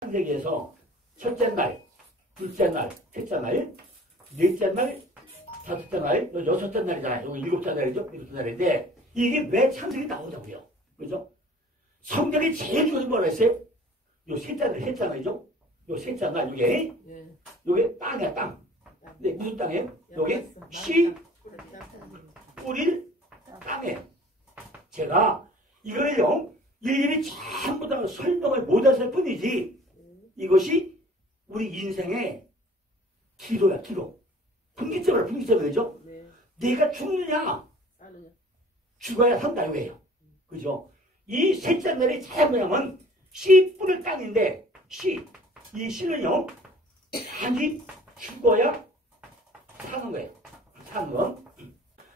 창세기에서 첫째 날, 둘째 날, 셋째 날, 넷째 날, 다섯째 날, 여섯째 날이잖아요. 여기 일곱째 날이죠. 일곱째 날인데 이게 왜 창세기 나오냐고요. 그죠? 성경이 제일 중요한 뭐라 했어요? 요 셋째 날 했잖아요. 요 셋째 날, 요게 땅이야, 땅. 근데 무슨 땅이에요? 요게 씨 뿌릴 땅이에요. 제가 이거를요, 일일이 전부 다 설명을 못했을 뿐이지, 이것이 우리 인생의 기도야, 기도. 분기점이야, 분기점이죠. 네가 죽느냐, 죽어야 산다, 이거예요. 그죠? 이 셋째 날이 잘 뭐냐면, 씨 뿌릴 땅인데, 이 씨는요, 많이 죽어야 사는 거예요. 사는 건.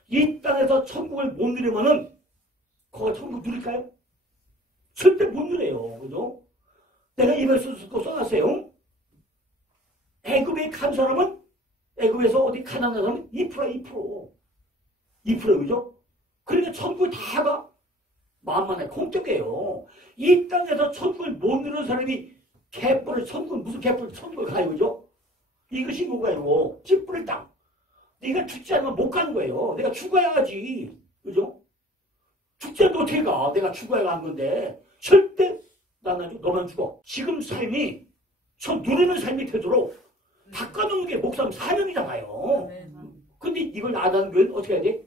이 땅에서 천국을 못 누리면은, 그거 천국 누릴까요? 절대 못 누려요. 그죠? 내가 이 말씀 듣고 써놨어요. 애굽에 간 사람은, 애굽에서 어디 가난한 사람은 2%. 그죠? 그러니까 천국을 다 가. 만만해. 공격해요. 이 땅에서 천국을 못 누리는 사람이 개뿔을, 천국을, 무슨 개뿔, 천국을 가요. 그죠? 이것이 뭐가요? 찌뿌릴 땅. 네가 죽지 않으면 못 가는 거예요. 내가 죽어야지. 그죠? 죽지 않으면 어떻게 가? 내가 죽어야 가는 건데. 절대 나는 너만 죽어. 지금 삶이 저 누리는 삶이 되도록 바꿔놓는 게 목사님 사명이잖아요. 근데 이걸 안 하는 건 어떻게 해야 돼?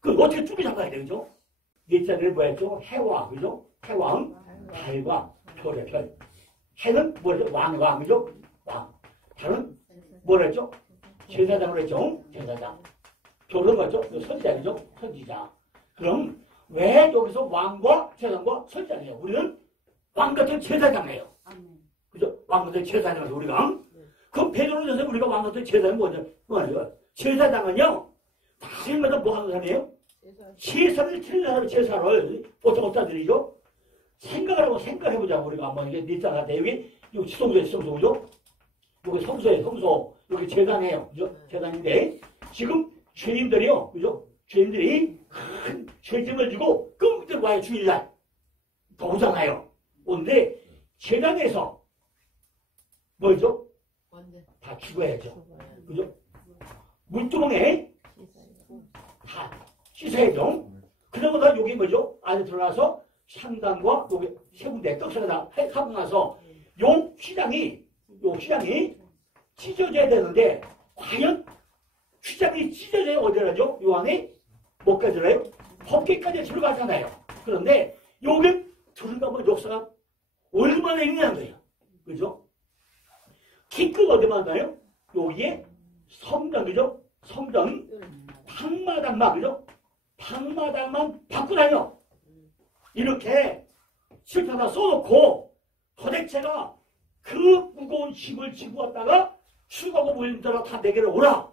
그걸 어떻게 쭈기 잡아야 돼, 그죠? 옛날에 뭐였죠? 해와, 그죠? 해왕, 달과 별의 별. 해는 뭐죠? 왕, 그죠? 왕. 달은 뭐라 했죠? 제사장으로 했죠? 제사장. 별은 뭐죠? 선지자이죠? 선지자. 그럼 왜 여기서 왕과 제사장과 선지자예요? 우리는 왕 같은 제사장이에요. 그죠? 왕 같은 제사장이에요, 우리가. 그럼 베드로 전서 우리가 왕 같은 제사장은 뭐냐? 제사장은요, 다시마다 뭐 하는 사람이에요? 제사를 드리는 사람이 제사를 보통 어디다 드리죠? 생각을 하고 생각해보자고. 우리가 한번 이게 니자가 여기 지성소에 그죠? 여기 성소, 여기 제단이에요. 그죠? 제단인데, 지금 죄인들이요. 그죠? 죄인들이 큰 죄짐을 지고 끔찍 와요, 주일날. 더 오잖아요. 오는데, 제단에서 뭐죠? 다 죽어야죠. 그죠? 물두멍에 다 씻어야죠. 그러고서 여기 뭐죠? 안에 들어가서 상단과 여기 세 군데 떡상을 다 하고 나서 요 휘장이 찢어져야 되는데, 과연 휘장이 찢어져야 어디라죠? 요 안에 뭐까지 들어요? 법계까지 들어가잖아요. 그런데 여기 들어가면 역사가 얼마나 있냐는 거예요. 그죠? 키끝 어디만 나요? 여기에 성전, 그죠? 성전, 방마당만, 그죠? 방마당만 받고 다녀. 이렇게 실타다 써놓고 도대체가 그 무거운 짐을 지고 왔다가 출가고 모임들아 다 내게로 오라.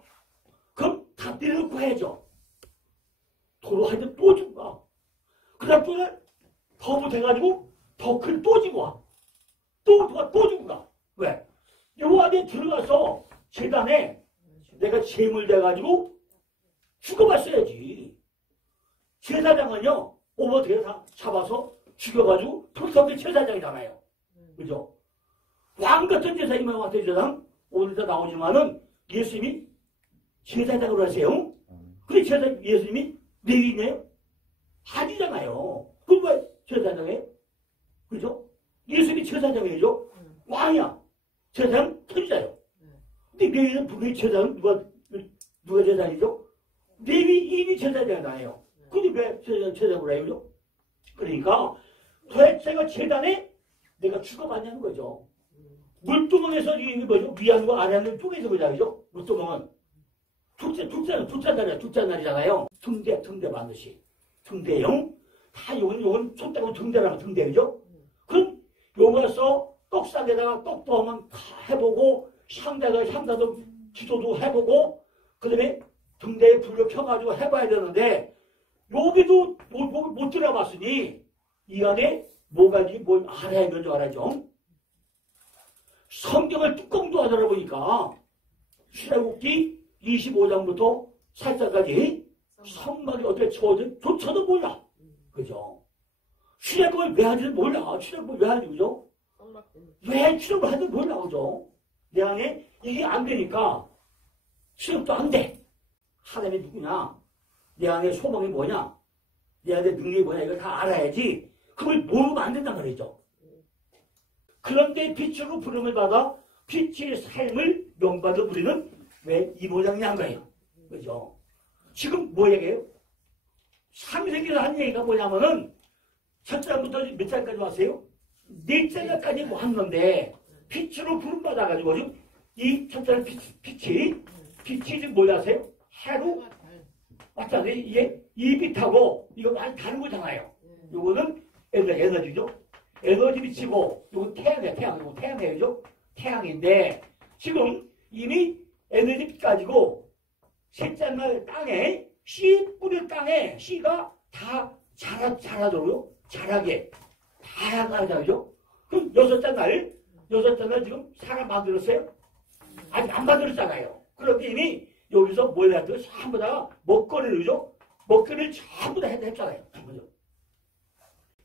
그럼 다 내려놓고 해야죠. 도로 하여튼 또 지고 가. 그 다음 더 못해가지고 더 큰 또 지고 와. 또 지고 가. 왜? 요 안에 들어가서 재단에 내가 재물 돼가지고 죽어봤어야지. 제사장은요, 오버되게 다 잡아서 죽여가지고 불성의 제사장이잖아요. 그죠? 왕 같은 제사장이면 왕 같은 제사장, 오늘도 나오지만은 예수님이 제사장으로 하세요. 근데 예수님이 레위인이에요? 아니잖아요. 그럼 왜 제사장이에요? 그죠? 예수님이 제사장이죠? 왕이야. 제사장 천지자예요. 근데 레위는 분명히 제사장은 누가 제사장이죠? 레위인이 제사장이잖아요. 근데 왜 제사장으로 해요? 그죠? 그러니까 도대체가 제단에 내가 죽어봤냐는 거죠. 물두멍에서 이게 뭐죠? 위안과 아래안을 쪼개서 보자, 그죠? 물두멍은 둘째 날이잖아요. 등대 반드시. 등대용. 다 요건 손대고 등대라고 등대, 그죠? 그럼 요거서 떡상에다가 떡도 한번 해보고, 향자도 기도도 해보고, 그 다음에 등대에 불을 켜가지고 해봐야 되는데, 여기도 못 들어봤으니, 이 안에 뭐가지, 뭘 알아야 되는 줄 알아야죠. 성경을 뚜껑도 안 알아보니까, 출애굽기 25장부터 4장까지 성막이 어떻게 쳐오든조차도 몰라. 그죠? 출애굽을 왜 하는지 몰라. 출애굽을 왜 하는지, 그죠? 왜 추적을 하든 뭘 나오죠? 내 안에 이게 안 되니까 추적도 안 돼. 하나님이 누구냐? 내 안에 소망이 뭐냐? 내 안에 능력이 뭐냐? 이걸 다 알아야지. 그걸 모르면 안 된단 말이죠. 그런데 빛으로 부름을 받아 빛의 삶을 명받아 우리는 왜 이 모양이 한 거예요? 그죠? 지금 뭐 얘기해요? 삼세기를 한 얘기가 뭐냐면은 첫 장부터 몇 장까지 왔어요? 네 장까지 뭐 한 건데 빛으로 부름 받아가지고 지금 이 첫 장은 빛이 지금 뭐 아세요? 해로 맞잖아요. 이게 이 빛하고 이거 많이 다른 거잖아요. 요거는 에너지죠. 에너지 빛이고 요건 태양이에요. 요거 태양이에요. 그죠? 태양인데 지금 이미 에너지 빛 가지고 셋째 날 땅에 씨 뿌릴 땅에 씨가 다 자라도록요. 자라게 다 자라죠. 그럼 여섯째 날 지금 사람 만들었어요? 아직 안 만들었잖아요. 그런데 이미 여기서 뭘 해야 돼요? 전부 다 먹거리를 그죠? 먹거리를 전부 다 했잖아요. 그죠?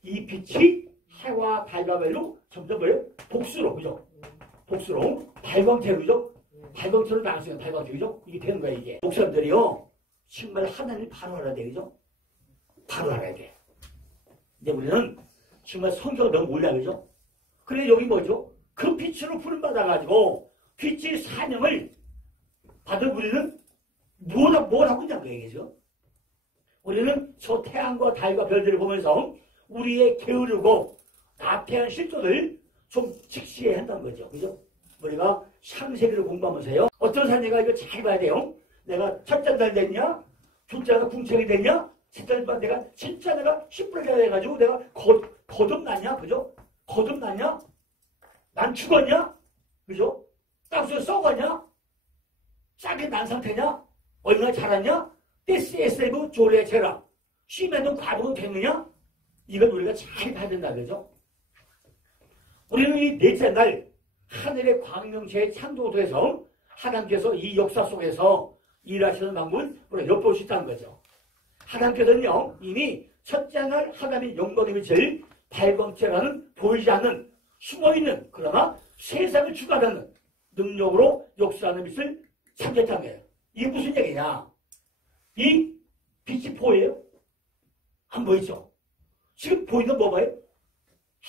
이 빛이 해와 달과 별로 점점 뭐예요? 복수로 그죠? 복수로 발광체로 그죠? 발광체로 나왔어요. 발광체 그죠? 이게 되는 거예요 이게. 목사님들이요 정말 하나님 바로 알아야 돼 그죠? 바로 알아야 돼. 근데 우리는 정말 성경을 너무 몰라 그죠? 그래 여기 뭐죠? 그 빛으로 부름 받아가지고 빛의 사명을 받은 우리는 뭘 하고 있냐는 거예요. 우리는 저 태양과 달과 별들을 보면서 우리의 게으르고 나태한 실존을 좀 직시해야 한다는 거죠. 그죠? 우리가 창세기를 공부하면서요. 어떤 사람이가 이거 잘 봐야 돼요. 내가 첫째 달 됐냐? 둘째 달 궁책이 됐냐? 셋째 달 내가 진짜 내가 10분을 해가지고 내가 거듭났냐? 그죠? 거듭났냐? 난 죽었냐? 그죠? 땅속에 썩었냐? 싹이 난 상태냐? 얼마나 자랐냐? SSF 조례 체라. 심해도 과부는 됐느냐? 이건 우리가 잘 봐야 된다 그죠? 우리는 이 넷째 날 하늘의 광명체의 창조도에서 하나님께서 이 역사 속에서 일하시는 방법을 우리가 엿볼 수 있다는 거죠. 하나님께서는요 이미 첫째 날 하나님의 영광의 빛을 발광체라는 보이지 않는 숨어있는 그러나 세상을 주관하는 능력으로 역사하는 빛을 창조했다는 거예요. 이게 무슨 얘기냐? 이 빛이 보여요? 안 보이죠? 지금 보이는 뭐예요?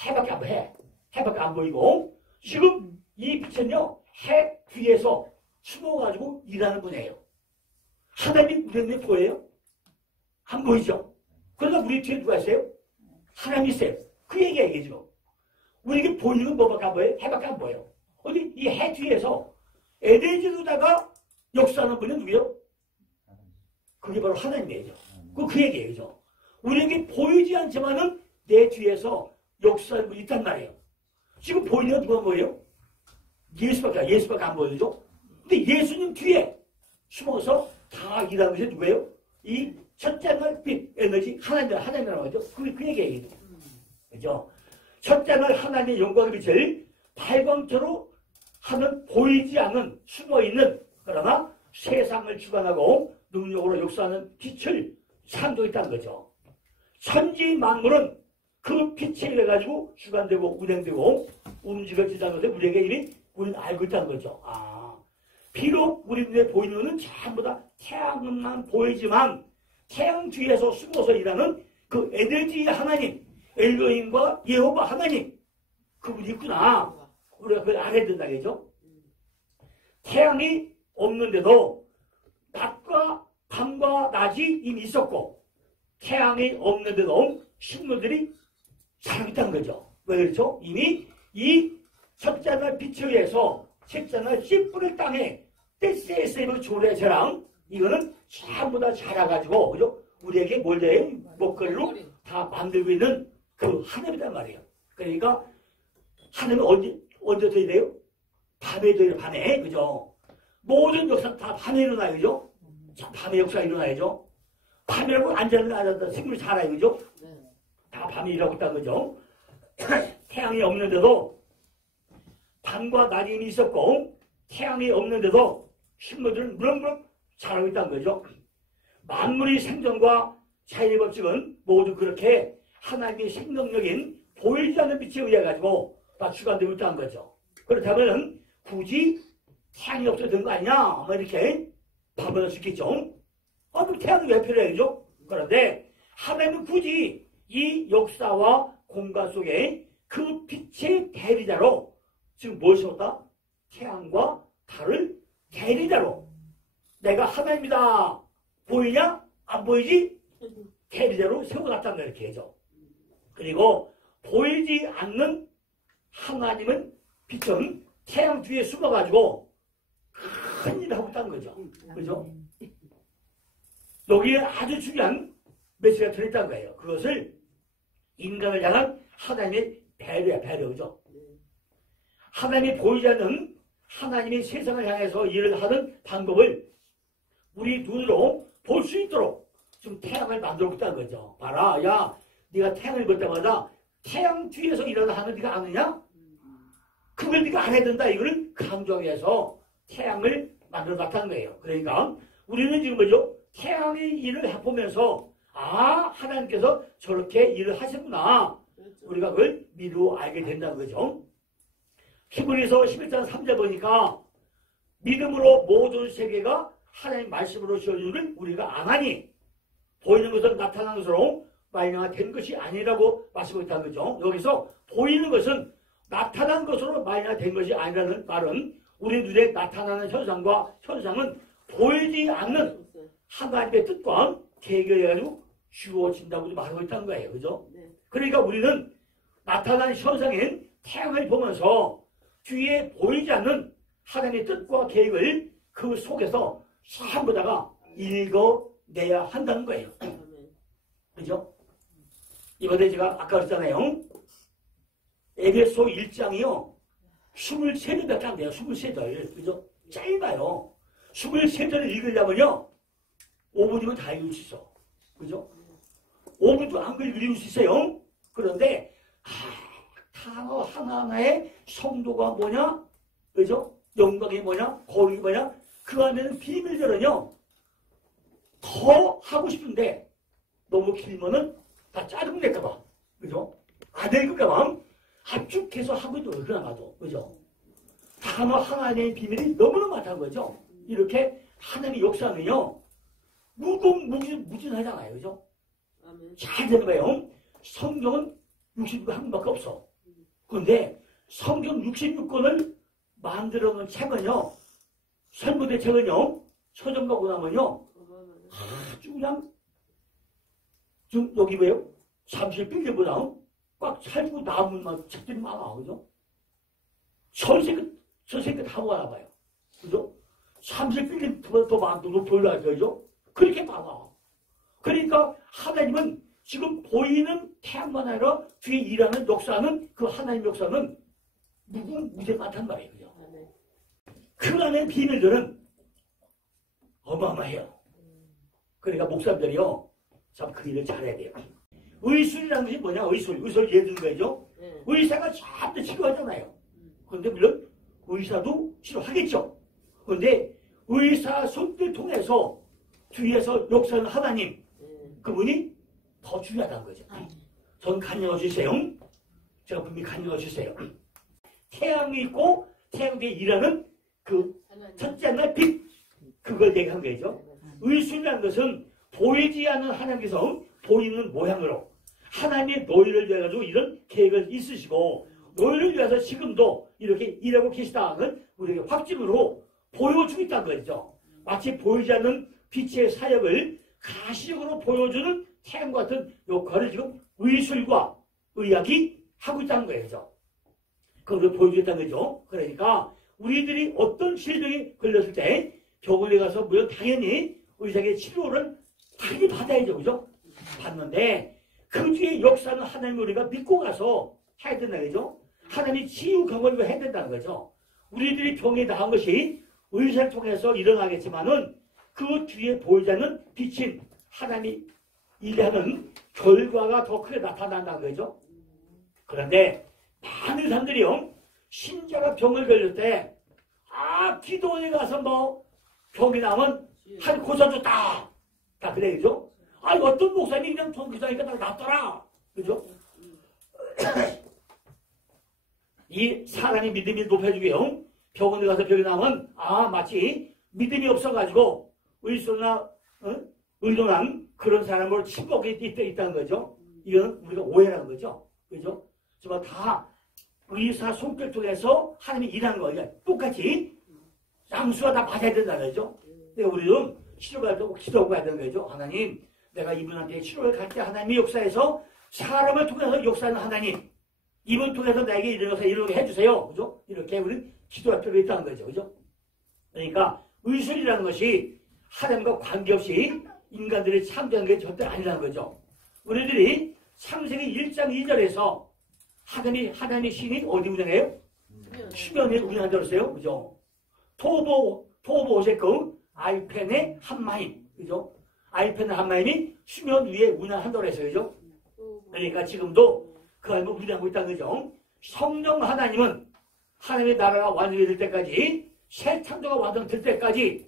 해밖에 안 보여. 해밖에 안 보이고 지금 이 빛은요 해 뒤에서 숨어가지고 일하는 분이에요. 하나님이 우리 눈에 보여요? 안 보이죠? 그러나 우리 뒤에 누가 있어요? 하나님이 있어요. 그 얘기예요 지금. 우리에게 보이는 건 뭐밖에 안 보여요? 해밖에 안 보여요. 어디 이 해 뒤에서 에덴지로다가 역사하는 분은 누구예요? 그게 바로 하나님이에요. 그 얘기예요. 그죠? 우리에게 보이지 않지만은 내 뒤에서 역사하는 분이 있단 말이에요. 지금 보이는 건 누가 뭐예요? 예수밖에 안 보여요. 근데 예수님 뒤에 숨어서 다 일하는 것이 누구예요? 이 첫째 날 빛, 에너지, 하나님이라고 하죠. 그 얘기예요. 그죠? 첫째 날 하나님의 영광의 빛을 발광체로 하는 보이지 않는 숨어있는 그러나 세상을 주관하고 능력으로 역사하는 빛을 창조했다는 거죠. 천지 만물은 그 빛에 의해 가지고 주관되고 운행되고 움직여지다는 것을 우리에게 이미 우리는 알고 있다는 거죠. 비록 우리 눈에 보이는 것은 전부 다 태양만 보이지만 태양 뒤에서 숨어서 일하는 그 에너지의 하나님, 엘로힘과 예호바 하나님 그분이 있구나. 우리가 그걸 알아야 된다겠죠. 태양이 없는데도 낮과 밤과 낮이 이미 있었고 태양이 없는데도 식물들이 살고 있다는 거죠. 왜 그렇죠? 이미 이 첫째 날 빛에 의해서 셋째 날 씨 뿌릴 땅에 떼세세로 조례제랑 이거는 전부 다 자라가지고 그죠? 우리에게 뭘 돼요? 먹거리로 다 만들고 있는 그 하나님이란 말이에요. 그러니까 하나님은 언제 돼야 돼요? 밤에 돼요. 밤에 그죠? 모든 역사 다 밤에 일어나요. 그죠? 자, 밤에 역사가 일어나야죠. 밤이라고 앉아서 생물이 자라요. 그죠? 다 밤에 일하고 있다는 거죠. 태양이 없는데도 밤과 낮이 있었고 태양이 없는데도 식물들은 무럭무럭 자라고 있다는 거죠. 만물의 생존과 자연의 법칙은 모두 그렇게 하나님의 생명력인 보이지 않는 빛에 의해 가지고 다 주관되고 있다는 거죠. 그렇다면 굳이 태양이 없어도 되는 거 아니냐? 뭐 이렇게 반문할 수 있겠죠. 그럼 태양이 왜 필요해요? 그런데 하나님은 굳이 이 역사와 공간 속에 그 빛의 대리자로 지금 뭘 세웠다? 태양과 달을 대리자로 내가 하나님이다. 보이냐? 안 보이지? 대리자로 세워놨다는 거 이렇게 해죠. 그리고 보이지 않는 하나님은 빛은 태양 뒤에 숨어가지고 큰 일을 하고 있다는 거죠. 그죠? 여기에 아주 중요한 메시지가 들어있다는 거예요. 그것을 인간을 향한 하나님의 배려야, 배려. 그죠? 하나님이 보이지 않는 하나님이 세상을 향해서 일을 하는 방법을 우리 눈으로 볼 수 있도록 지금 태양을 만들어 있다는 거죠. 봐라, 야, 네가 태양을 볼 때마다 태양 뒤에서 일어나는 하는 네가 아느냐? 그걸 네가 알아야 된다. 이거를 강조하기 위해서 태양을 만들어 놨다는 거예요. 그러니까 우리는 지금 뭐죠? 태양의 일을 해보면서 아, 하나님께서 저렇게 일을 하시구나. 우리가 그걸 미루어 알게 된다는 거죠. 히브리서 11장 3절 보니까 믿음으로 모든 세계가 하나님 말씀으로 지어주는 우리가 아나니 보이는 것은 나타나는 것으로 말미암아 된 것이 아니라고 말씀하고 있다는 거죠. 여기서 보이는 것은 나타난 것으로 말미암아 된 것이 아니라는 말은 우리 눈에 나타나는 현상과 현상은 보이지 않는 하나님의 뜻과 계획을 해가지고 주어진다고 말하고 있다는 거예요. 그죠? 그러니까 우리는 나타난 현상인 태양을 보면서 뒤에 보이지 않는 하나님의 뜻과 계획을 그 속에서 전부 다가 읽어내야 한다는 거예요. 그죠? 이번에 제가 아까 그랬잖아요. 에베소 1장이요. 23절밖에 안 돼요. 23절. 그죠? 짧아요. 23절을 읽으려면요. 5분이면 다 읽을 수 있어. 그죠? 5분도 안 읽을 수 있어요. 그런데 단어 하나하나의 성도가 뭐냐? 그죠? 영광이 뭐냐? 거룩이 뭐냐? 그 안에는 비밀들은요. 더 하고 싶은데 너무 길면은 다 짜증낼까봐. 그죠? 안 읽을까봐 압축해서 하고 있는 거예요. 그나마도. 그죠? 단어 하나의 비밀이 너무나 많다는 거죠. 이렇게 하나님의 역사는요. 무궁무진하잖아요. 그죠? 잘 되는 거예요. 성경은 66권밖에 없어. 그런데 성경 66권을 만들어 놓은 책은요. 설문의 책은요. 서점 가고 나면요. 아주 그냥 좀 여기 왜요? 30빌리보다 꽉 살고 남은 책들이 많아. 그죠? 전세계 다 모아나 봐요. 그죠? 30빌리보다 더 많고 돌려야 되죠? 그렇게 많아. 그러니까 하나님은 지금 보이는 태양만 아니라 뒤에 일하는 역사는 그 하나님 역사는 무궁무진 많단 말이에요. 그죠? 그 안에 비밀들은 어마어마해요. 그러니까 목사님들이요. 참 그 일을 잘해야 돼요. 의술이라는 것이 뭐냐? 의술 예를 드는 거죠. 의사가 참도 치료하잖아요. 그런데 물론 의사도 치료하겠죠. 그런데 의사 손길 통해서 뒤에서 역사하는 하나님 그분이 더 중요하다는 거죠. 전 간증해 주세요. 제가 분명히 간증해 주세요. 태양이 있고 태양 뒤에 일하는 그 첫째 날 빛 그걸 얘기한 거죠. 의술이라는 것은 보이지 않는 하나님께서 보이는 모양으로 하나님의 노예를 위해 가지고 이런 계획을 있으시고 노예를 위해서 지금도 이렇게 일하고 계시다는 우리에게 확증으로 보여주고 있다는 거죠. 마치 보이지 않는 빛의 사역을 가시적으로 보여주는 태양 같은 역할을 지금 의술과 의학이 하고 있다는 거예요. 그걸 보여주겠다는 거죠. 그러니까 우리들이 어떤 질병에 걸렸을 때 병원에 가서 물론 당연히 의사에게 치료를 당연히 받아야죠. 그죠? 받는데 그 뒤에 역사는 하나님을 우리가 믿고 가서 해야 된다는 거죠. 하나님이 치유 경험을 해야 된다는 거죠. 우리들이 병에 나온 것이 의사를 통해서 일어나겠지만은 그 뒤에 보이지 않는 빛인 하나님이 일하는 결과가 더 크게 나타난다는 거죠. 그런데 많은 사람들이요. 신자가 병을 걸릴 때 기도원에 가서 뭐 병이 나면 한 고쳐줬다. 다 그래, 그죠? 어떤 목사님이 그냥 돈 기도하니까 다 낫더라. 그죠? 이 사람이 믿음이 높여주고요. 병원에 가서 병이 나면 마치 믿음이 없어가지고 의술나 의존한 그런 사람으로 침묵이 있다는 거죠. 이건 우리가 오해라는 거죠. 그죠? 정말 다 의사 손길 통해서 하나님이 일하는 거예요. 똑같이 양수가 다 맞아야 된다는 거죠. 그러니까 우리는 치료갈 때 기도하고 가야 되는 거죠. 하나님, 내가 이분한테 치료를 갈 때 하나님이 역사에서 사람을 통해서 역사하는 하나님, 이분 통해서 나에게 이렇게 해주세요. 그죠? 이렇게 우리 기도할 필요가 있다는 거죠. 그죠? 그러니까 의술이라는 것이 하나님과 관계없이 인간들이 창조한 게 절대 아니라는 거죠. 우리들이 창세기 1장 2절에서 하나님의 신이 어디 운영해요? 수면에 운영한다고 했어요. 그죠? 토보 오세크 알펜의 한마임. 그죠? 알펜의 한마임이 수면 위에 운영한다고 했어요. 그죠? 그러니까 지금도 그 하나님을 운영하고 있다는 거죠. 성령 하나님은 하나님의 나라가 완성이 될 때까지, 새 창조가 완성될 때까지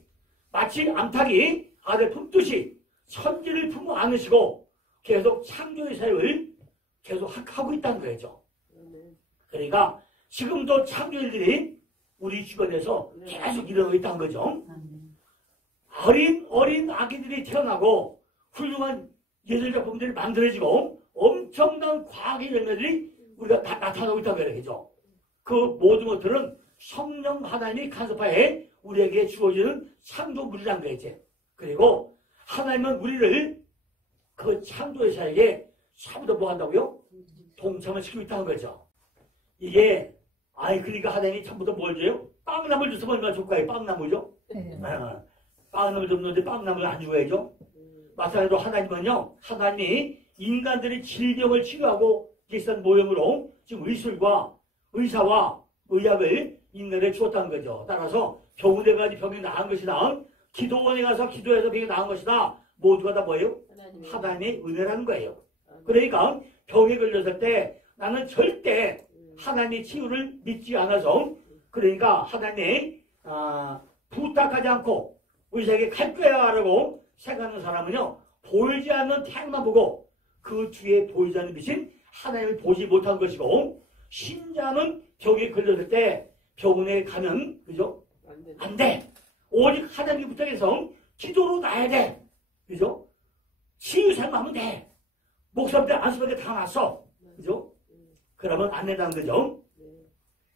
마치 암탉이 아들 품듯이 천지를 품어 안으시고 계속 창조의 사역을 계속 하고 있다는 거죠. 그러니까 지금도 창조일들이 우리 주변에서 계속 일어나고 있다는 거죠. 어린 아기들이 태어나고 훌륭한 예술작품들이 만들어지고 엄청난 과학의 열매들이 우리가 다 나타나고 있다는 거죠. 그 모든 것들은 성령 하나님이 간섭하에 우리에게 주어지는 창조물이라는 거죠. 그리고 하나님은 우리를 그 창조의 사역에 참도 뭐 한다고요? 동참을 시키고 있다는 거죠. 이게 그러니까 하나님이 처음부터 뭘 줘요? 빵나물 줬으면 얼마나 좋을까요? 빵나물죠? 빵나물 줬는데 빵나물 안 주어야죠. 마찬가지로 하나님은요, 하나님이 인간들의 질병을 치료하고 계신 모형으로 지금 의사와 의학을 인간에 주었다는 거죠. 따라서 병원에 가서 병이 나은 것이다, 기도원에 가서 기도해서 병이 나은 것이다, 모두가 다 뭐예요? 하나님의 은혜라는 거예요. 그러니까 병에 걸렸을 때 나는 절대 하나님의 치유를 믿지 않아서, 그러니까 하나님의 부탁하지 않고 의사에게 갈 거야 라고 생각하는 사람은요, 보이지 않는 태양만 보고 그 뒤에 보이지 않는 빛인 하나님을 보지 못한 것이고, 신자는 병에 걸렸을 때 병원에 가면, 그죠? 안 돼. 오직 하나님께 부탁해서 기도로 나야 돼. 그죠? 치유 생각하면 돼. 목사님들 안수받게 다 났어. 그죠? 그러면 안 된다는 거죠.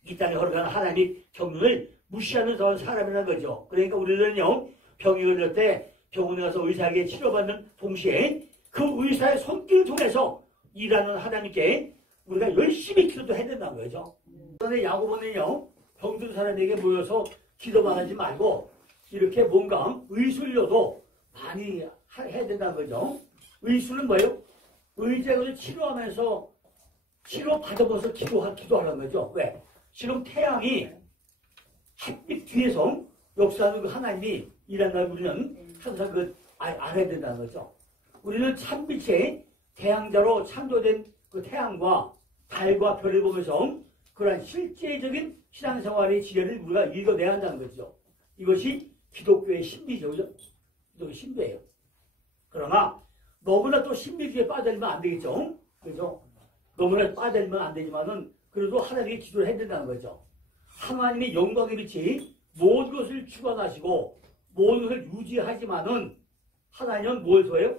이 땅에 걸어가는 하나님의 경륜을 무시하는 사람이라는 거죠. 그러니까 우리는요, 병이 걸릴 때 병원에 가서 의사에게 치료받는 동시에 그 의사의 손길을 통해서 일하는 하나님께 우리가 열심히 기도도 해야 된다는 거죠. 그런데 야고보는요, 병든 사람에게 모여서 기도만 하지 말고 이렇게 뭔가 의술로도 많이 해야 된다는 거죠. 의술은 뭐예요? 의제를 치료하면서 치료받아서 기도하는 거죠. 왜? 지금 태양이 햇빛 뒤에서 역사하는 그 하나님이 일한다는 우리는 항상 알아야 된다는 거죠. 우리는 참빛의 태양자로 창조된 그 태양과 달과 별을 보면서 그러한 실제적인 신앙생활의 지혜를 우리가 읽어내야 한다는 거죠. 이것이 기독교의 신비죠. 그죠? 기독교의 신비예요. 그러나 너무나 또 신비주의에 빠져들면 안 되겠죠. 그죠? 너무나 빠져들면 안 되지만은 그래도 하나님께 기도를 해야 된다는 거죠. 하나님의 영광의 빛이 모든 것을 주관하시고 모든 것을 유지하지만은 하나님은 뭘 써요?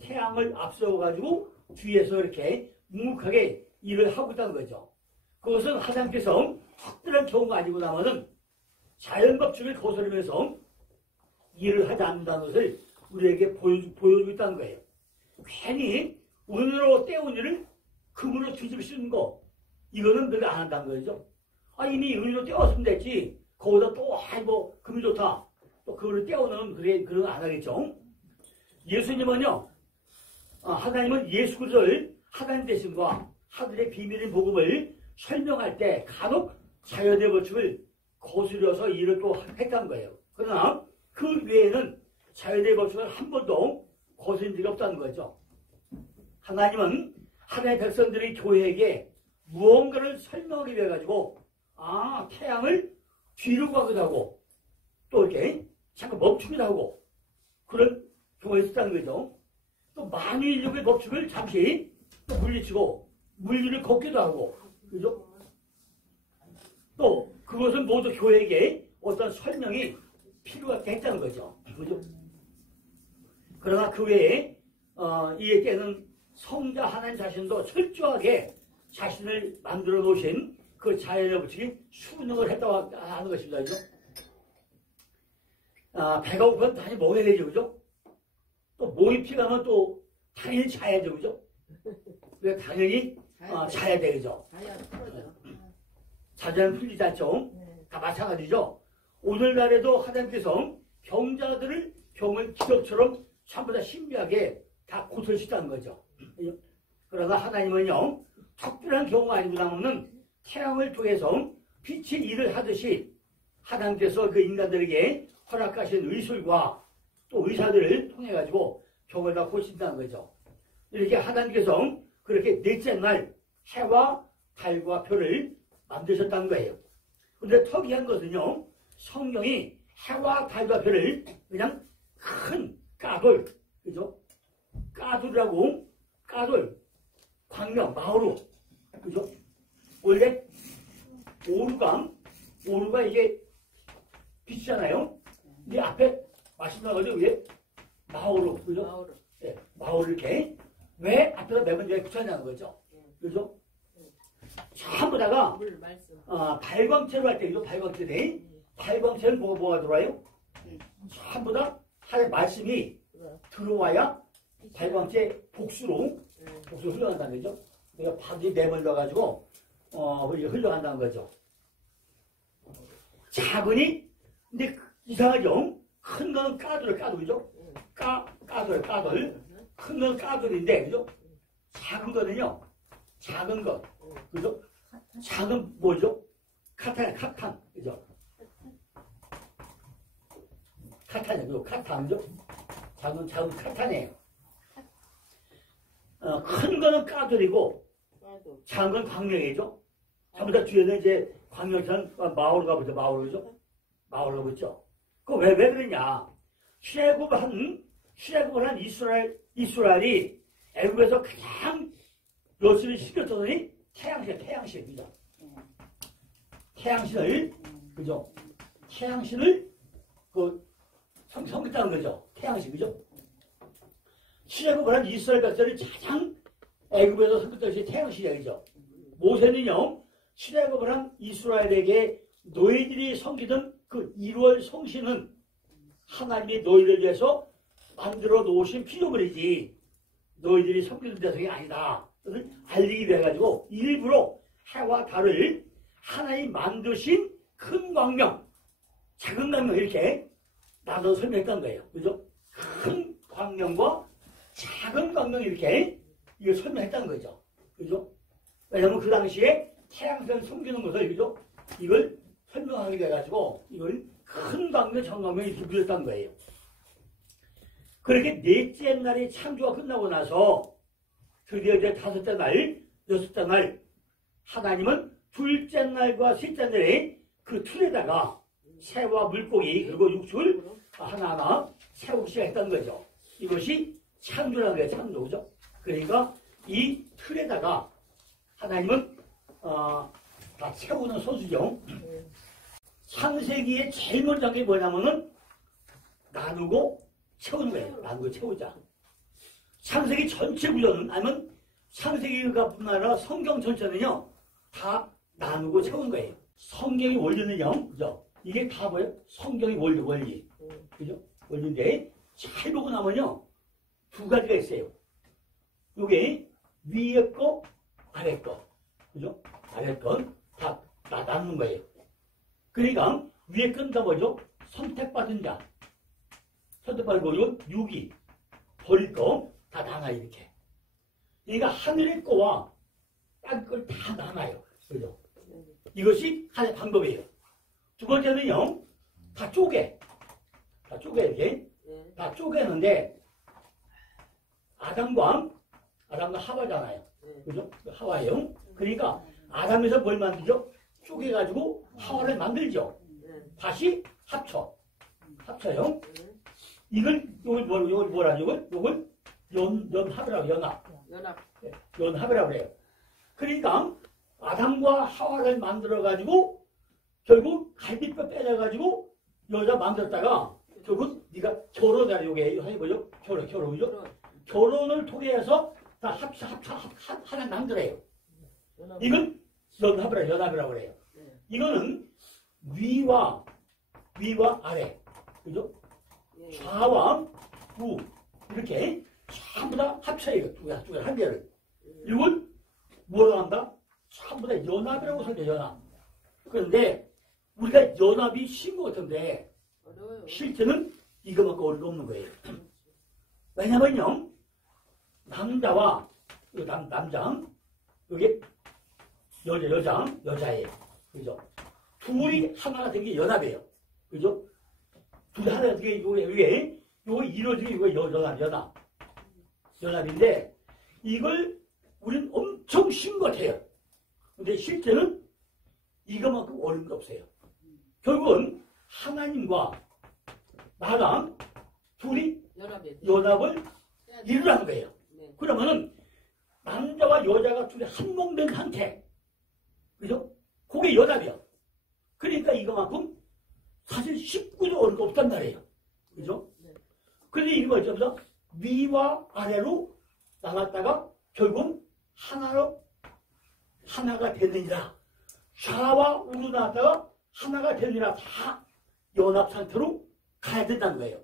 태양을 앞서가지고 뒤에서 이렇게 묵묵하게 일을 하고 있다는 거죠. 그것은 하나님께서 특별한 경우가 아니고 나면은 자연법칙을 거스르면서 일을 하지 않는다는 것을 우리에게 보여주고 있다는 거예요. 괜히 은으로 때운 일을 금으로 뒤집을 수 있는 거, 이거는 내가 안 한다는 거죠. 이미 은으로 때웠으면 됐지. 거기다 또 금이 좋다, 또 그거를 때워놓으면 그런 거 안 하겠죠. 예수님은요, 하나님은 예수 그리스도를 하나님 되심과 하늘의 비밀인 복음을 설명할 때 간혹 자연의 법칙을 거스려서 일을 또 했다는 거예요. 그러나 그 외에는 자연의 법칙을 한 번도 거스린 적이 없다는 거죠. 하나님은 하나님의 백성들의 교회에게 무언가를 설명하기 위해 가지고 태양을 뒤로 가기도 하고 또 이렇게 잠깐 멈추기도 하고 그런 경우가 있었다는 거죠. 또 만유인력의 법칙을 잠시 또 물리치고 물리를 걷기도 하고, 그죠? 또 그것은 모두 교회에게 어떤 설명이 필요가 됐다는 거죠. 그죠? 그러나 그 외에 이에게는 성자 하나님 자신도 철저하게 자신을 만들어 놓으신 그 자연의 법칙이 순응을 했다고 하는 것입니다. 그죠? 배가 고프면 당연히 먹어야 되죠. 그죠? 또 목이 피가면 또 당연히 자야죠. 그죠? 그래서 당연히 자야 되죠. 자자는 풀리지 않죠. 다 마찬가지죠. 오늘날에도 하나님께서 병자들을 병을 기적처럼 전부 다 신비하게 다 고쳐주시다는 거죠. 그러나 하나님은요, 특별한 경우가 아니고는 태양을 통해서 빛이 일을 하듯이 하나님께서 그 인간들에게 허락하신 의술과 또 의사들을 통해 가지고 병을 다 고친다는 거죠. 이렇게 하나님께서 그렇게 넷째 날 해와 달과 별을 만드셨다는 거예요. 그런데 특이한 것은요, 성경이 해와 달과 별을 그냥 큰 까돌, 그죠? 까돌이라고, 까돌, 광명, 마오루, 그죠? 원래 오루가 이게 빛이잖아요. 근데 앞에 말씀나가지고 위에 마오루, 그죠? 마오루. 네, 마오루 이렇게. 왜 앞에다 매번 왜 붙여냐는 거죠. 그죠? 전부 다가, 발광체로 할 때, 이거 발광체네. 발광체는 뭐가 들어와요? 전부 다 하나의 말씀이 들어와야 발광체 복수로 흘러간다는 거죠. 그러니까 반드시 내몰려가지고, 흘러간다는 거죠. 작으니, 근데 이상하죠? 큰 거는 까돌, 그죠? 까돌. 큰 건 까돌인데, 그죠? 작은 거는요, 작은 것, 그죠? 작은 뭐죠? 카탄, 그죠? 카탄이죠, 그죠? 작은 카탄이에요. 큰 거는 까돌이고, 작은 건 광명이죠? 전부 다 뒤에는 이제 광명처럼 마오르가 보죠, 마오르죠? 마오르가 보죠? 왜 그러냐? 출애굽을 한 이스라엘이 애굽에서 가장 열심히 시켰더니 태양신입니다. 태양신을, 그죠? 태양신을 섬겼다는 거죠. 태양신, 그죠? 출애굽을 한 이스라엘 백성이 가장 애굽에서 섬겼던 것이 태양신이야, 그죠? 모세는요, 출애굽을 한 이스라엘에게 너희들이 섬기던 그 1월 성신은 하나님이 너희를 위해서 만들어 놓으신 피조물이지 너희들이 섬기는 대상이 아니다. 그것을 알리기 위해 가지고 일부러 해와 달을 하나님 만드신 큰 광명, 작은 광명 이렇게 나눠 설명했던 거예요. 그죠? 큰 광명과 작은 광명 이렇게 이걸 설명했다는 거죠. 그죠? 왜냐하면 그 당시에 태양선 섬기는 것을, 그죠? 이걸 설명하게 돼가지고 이걸 큰 광명, 작은 광명 이렇게 불렸다는 거예요. 그렇게 넷째 날이 창조가 끝나고 나서 드디어 이제 다섯째 날, 여섯째 날 하나님은 둘째 날과 셋째 날에 그 틀에다가 새와 물고기 그리고 육출 하나하나 세우기 시작했다는 거죠. 이것이 창조라는 거예요. 창조, 그죠? 그러니까 이 틀에다가 하나님은 다 채우는 소수죠. 창세기의 제일 먼저 한 게 뭐냐면은 나누고 채우는 거예요. 나누고 채우자. 창세기 전체 구조는, 아니면 창세기가 뿐 아니라 성경 전체는요, 다 나누고 채우는 거예요. 성경의 원리는요, 그죠? 이게 다 뭐예요? 성경의 원리. 그죠? 원리인데, 잘 보고 나면요, 두 가지가 있어요. 요게 위에 거, 아래 거. 그죠? 아래 건 다 나누는 거예요. 그러니까 위에 건 다 뭐죠? 선택받은 자. 선택받고 이건 유기. 버릴 거 다 나눠요, 이렇게. 그러니까 하늘의 거와 땅 걸 다 나눠요. 그죠? 이것이 하나의 방법이에요. 두 번째는요, 다 쪼개. 이렇게. 다 쪼개는데, 아담과 하와잖아요. 그죠? 하와예요. 그러니까, 아담에서 뭘 만들죠? 쪼개가지고 하와를 만들죠. 다시 합쳐요. 이걸 뭐라, 요걸 연합이라고, 연합이라고 해요. 그러니까, 아담과 하와를 만들어가지고 결국 갈비뼈 빼내가지고 여자 만들었다가 결국 네가 결혼을 요게 뭐죠? 결혼이죠? 결혼을 통해서 다 하나 만들어요. 이건 연합이라고 그래요. 이거는 위와 아래, 그죠? 좌와 우 이렇게 전부 다 합쳐요. 두 개, 한 개를. 이건 뭐라 한다? 전부 다 연합이라고 설명해요. 연합. 그런데 우리가 연합이 쉬운 것 같은데 실제는 이거만큼 어려운 게 없는 거예요. 왜냐면요, 남자와 남장, 여기 여자예요. 그죠? 둘이 하나가 된 게 연합이에요. 그죠? 둘이 하나가 된 게 이거 이루어지게 이거 연합인데 이걸 우리는 엄청 쉬운 것 같아요. 근데 실제는 이거만큼 어려운 게 없어요. 결국은 하나님과 나랑 둘이 연합을 이루라는 거예요. 그러면은 남자와 여자가 둘이 한몸된 상태, 그죠? 그게 연합이야. 그러니까 이거만큼 사실 쉽고도 어려운 거 없단 말이에요. 그죠? 그런데 이거 어쩌면서 위와 아래로 나눴다가 결국은 하나가 되느니라. 좌와 우로 나왔다가 하나가 되느니라. 다 연합 상태로 가야 된다는 거예요.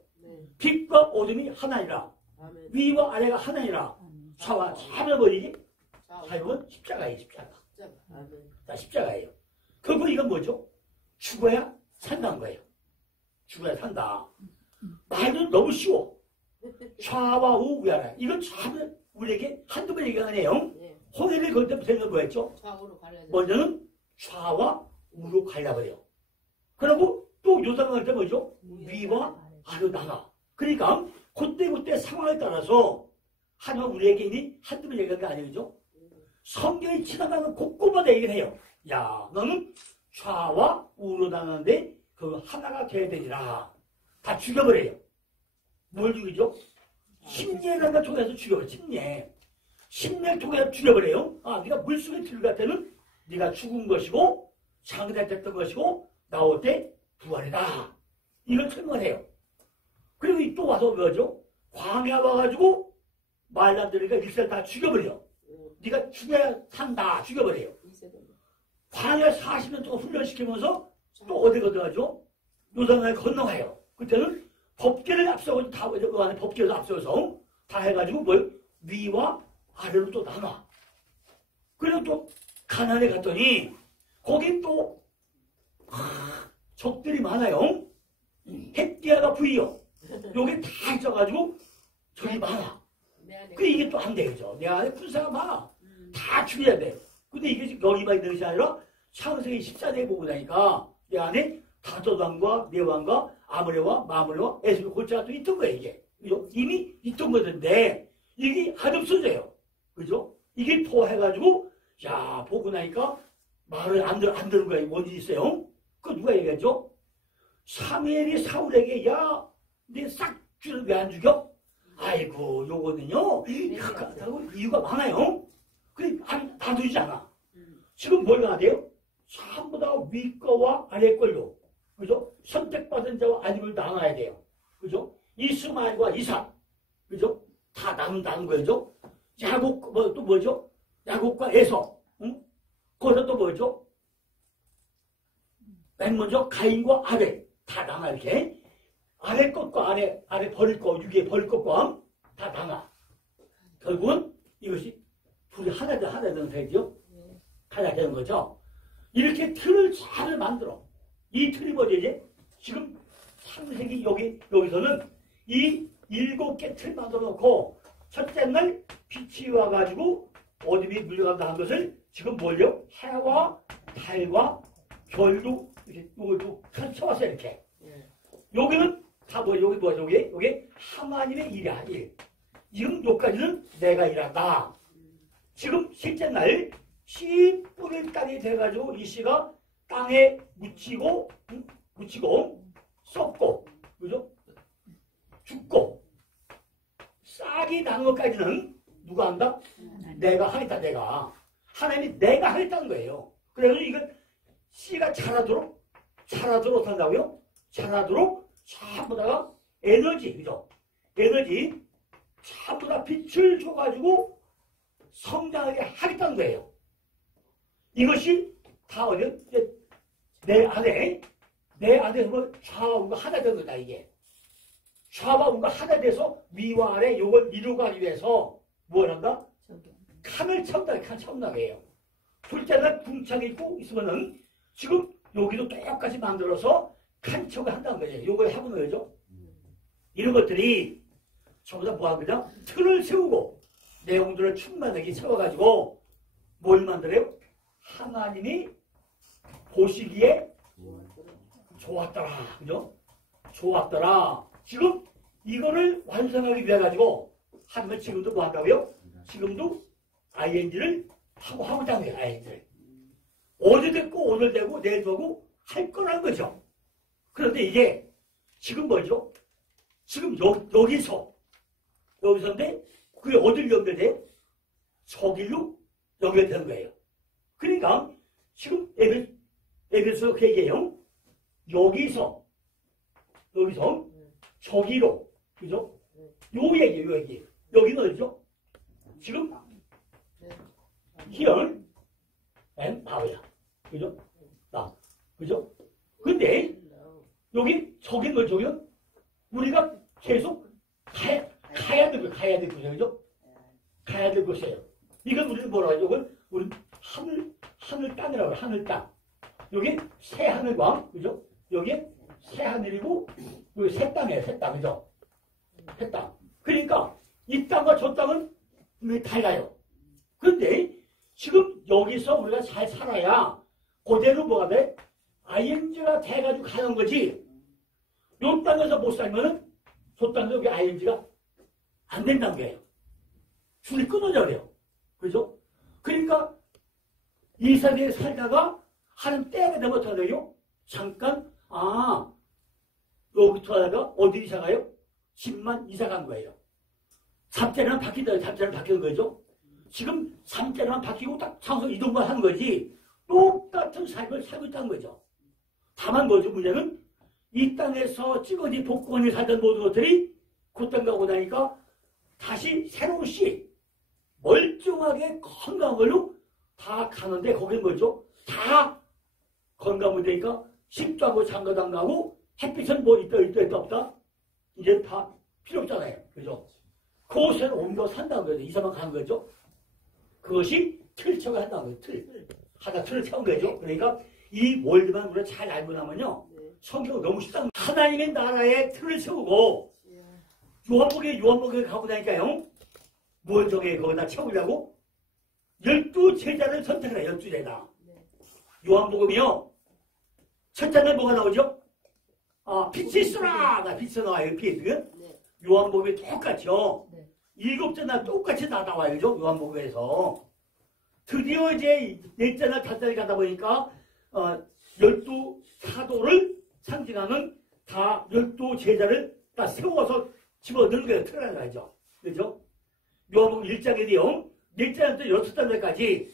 빛과 어둠이 하나이라. 위와 아래가 하나이라. 좌와 잡아버리기. 결국은 십자가예요. 십자가예요. 결국 이건 뭐죠? 죽어야 산다는 거예요. 죽어야 산다. 말도 너무 쉬워. 좌와 우 위아래. 이건 참 우리에게 한두 번 얘기가 아니에요. 홍해를 걸 때 생각 뭐였죠? 먼저는 좌와 우로 갈라버려요. 그리고 또 요단을 할 때 뭐죠? 위와 아래로 나가. 그러니까 그때 상황에 따라서 하나님 우리에게 이미 한두 번 얘기한 게 아니죠? 성경이 지나가는 곳곳마다 얘기를 해요. 야, 너는 좌와 우로 나가는데 그 하나가 돼야 되니라. 다 죽여버려요. 뭘 죽이죠? 심리라는 걸 통해서 죽여버려요. 심리를 통해서 죽여버려요. 아, 네가 물속에 들어갈 때는 네가 죽은 것이고 장대됐던 것이고 나올 때 부활이다. 이걸 설명을 해요. 그리고 또 와서 뭐죠? 광야 와가지고 말 안 들으니까 일세를 다 죽여버려. 네가 죽여야 산다. 죽여버려요. 광야 40년 동안 훈련시키면서 또 어디 건너가죠? 요단강을 건너가요. 그때는 법계를 앞서고 다 그 안에 법계를 앞서서 다 해가지고 뭘 위와 아래로 또 나눠. 그리고 또 가나안에 갔더니 거긴 또 적들이 많아요. 헷디아가 부이요. 여기 다 있어가지고 적이 많아. 그 이게 또 안 되죠. 내 안에 군사가 많아. 다 죽여야 돼. 근데 이게 여기만 있는 것이 아니라 창세기 14장에 보고 나니까 내 안에 다도당과 네왕과 아므레와 마므레와 에스로 골짜가 또 있던 거예요. 이게 그죠? 이미 있던 거던데 이게 안 없어져요. 그죠? 이게 토해가지고 야 보고 나니까 말을 안 들은 거예요. 뭔지 있어요? 그 누가 얘기했죠? 사무엘이 사울에게 야 네 싹줄을 왜 안 죽여? 아이고 요거는요 이유가 많아요. 그래 놔두지 않아. 지금 뭘 해야 돼요? 전부 다 위거와 아래 걸로 그죠? 선택받은 자와 아니면 나눠야 돼요. 그죠? 이스마엘과 이삭 그죠? 다 나눈다는 거죠. 야곱 또 뭐죠? 야곱과 에서 응? 거기서 또 뭐죠? 맨 먼저 가인과 아벨 다 나눠 이렇게 아래 것과 아래 버릴 거 위에 버릴 것과 다 나눠. 결국은 이것이 둘이 하나 되죠. 하나 되는 거죠. 이렇게 틀을 잘 만들어. 이 틀이 뭐지 이제? 지금 창세기 여기서는 이 7개 틀 만들어 놓고 첫째 날 빛이 와가지고 어둠이 물려간다 한 것을 지금 뭘요? 해와 달과 별도 이렇게 요것도 펼쳐왔어요 이렇게. 여기는 다 여기 하나님의 일이야 일. 지금 여기까지는 내가 일한다. 지금 실제 날 씨 뿌릴 땅이 돼가지고 이 씨가 땅에 묻히고 썩고 그죠? 죽고 싹이 나는 것까지는 누가 한다? 내가 하겠다. 내가 하나님이 내가 하겠다는 거예요. 그래서 이건 씨가 자라도록 자라도록 한다고요? 자라도록 전부 다가 에너지, 그죠? 에너지 전부 다 빛을 줘가지고 성장하게 하겠다는 거예요. 이것이 다 어디 내 안에 뭐 좌와 우가 하나 되는 거다 이게. 좌와 우가 하나 돼서 위와 아래 요걸 이루가기 위해서 뭘 한다? 칸을 쳤다, 칸 쳤다고 해요. 둘째는 궁창이 있고 있으면은 지금 여기도 똑같이 만들어서 칸 척을 한다는 거예요. 요걸 하고 거죠. 이런 것들이 전부 다 뭐하는 거냐? 틀을 세우고 내용들을 충만하게 채워가지고 뭘 만들어요? 하나님이 보시기에 좋았더라. 그죠? 좋았더라. 지금 이거를 완성하기 위해 가지고 하면 지금도 뭐 한다고요? 지금도 ing를 하고 있다는 거예요. ing를. 어제 됐고 오늘 되고 내일 되고 할 거라는 거죠. 그런데 이게 지금 뭐죠? 지금 여기서인데 그게 어딜 연결돼? 저길로 연결되는 거예요. 그러니까 지금 에베소 그 얘기해요. 여기서 저기로, 그죠? 요 얘기예요, 요 얘기. 여기는 어디죠? 지금 here and now야. 그죠? 나. 그죠? 근데 여기 저긴 뭐 저기는 우리가 계속 가야 될 곳이에요. 그죠? 가야 될 곳이에요. 이건 우리는 뭐라고 하죠? 이건 우리 하늘 땅이라고 해요. 하늘 땅. 여기 새 하늘과, 그죠? 여기 새 하늘이고, 여기 새 땅이에요. 새 땅. 그죠? 새 땅. 그러니까 이 땅과 저 땅은 달라요. 그런데 지금 여기서 우리가 잘 살아야 그대로 뭐가 돼? ing가 돼가지고 가는 거지. 요 땅에서 못 살면은 저 땅에서 여기 ing가 안 된다는 거예요. 줄이 끊어져 버려요. 그죠? 그러니까 이 세상에 살다가 하는 때가 되면 어떻게 돼요? 잠깐, 여기부터 하다가 어디 이사 가요? 집만 이사 간 거예요. 잡자리만 바뀌는 거죠. 지금 잠자리만 바뀌고 딱 장소 이동만 하는 거지 똑같은 삶을 살고 있다는 거죠. 다만 뭐죠? 문제는 이 땅에서 찌거니 복권이 살던 모든 것들이 그 땅 가고 나니까 다시 새로운 씨 멀쩡하게 건강한 걸로 다 가는데 거기는 뭐죠? 다 건강한 되니까 씹도 하고 장가도 안 나고 햇빛은 뭐 있다 없다 이제 다 필요 없잖아요. 그죠? 그곳에 옮겨 산다는 거죠. 이사만 가는 거죠. 그것이 틀처가 한다는 거예요. 틀. 하나 틀을 채운 거죠. 그러니까 이 원리만 우리가 잘 알고 나면요. 성경은 너무 쉽다. 하나님의 나라에 틀을 세우고 요한복에 가고 나니까요. 뭘 저게 거기다 채우려고 12제자를 선택을 해요. 12제자. 요한복음이요. 첫째는 뭐가 나오죠? 빛이 있으라! 빛이 나와요. 빛. 요한복음이 똑같죠. 7제나 똑같이 나와요. 그죠? 요한복음에서. 드디어 이제 넷째나 다섯째나 가다 보니까 12사도를 상징하는 다 12제자를 다 세워서 집어넣는 거예요. 틀어내는 거죠. 그죠? 요한복음 1장에도요. 넷째부터 6단까지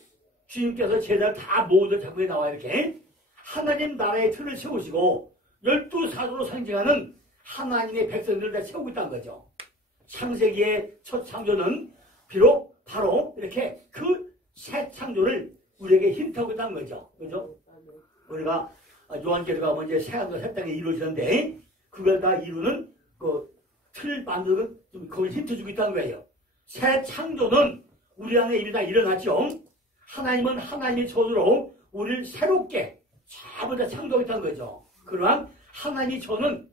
주님께서 제자를 다 모두 잡고 나와요. 이렇게. 하나님 나라의 틀을 세우시고 12사도로 상징하는 하나님의 백성들을 다 세우고 있다는 거죠. 창세기의 첫 창조는 비록 바로 이렇게 그 새 창조를 우리에게 힌트하고 있다는 거죠. 그죠? 우리가 요한계시가 먼저 새하늘과 새 땅이 이루어지는데 그걸 다 이루는 그 틀 만드는 좀 거기 힌트 주고 있다는 거예요. 새 창조는 우리 안에 이미 다 일어났죠. 하나님은 하나님의 손으로 우리를 새롭게 전부 다 창조하겠다는 거죠. 그러한 하나님의 손은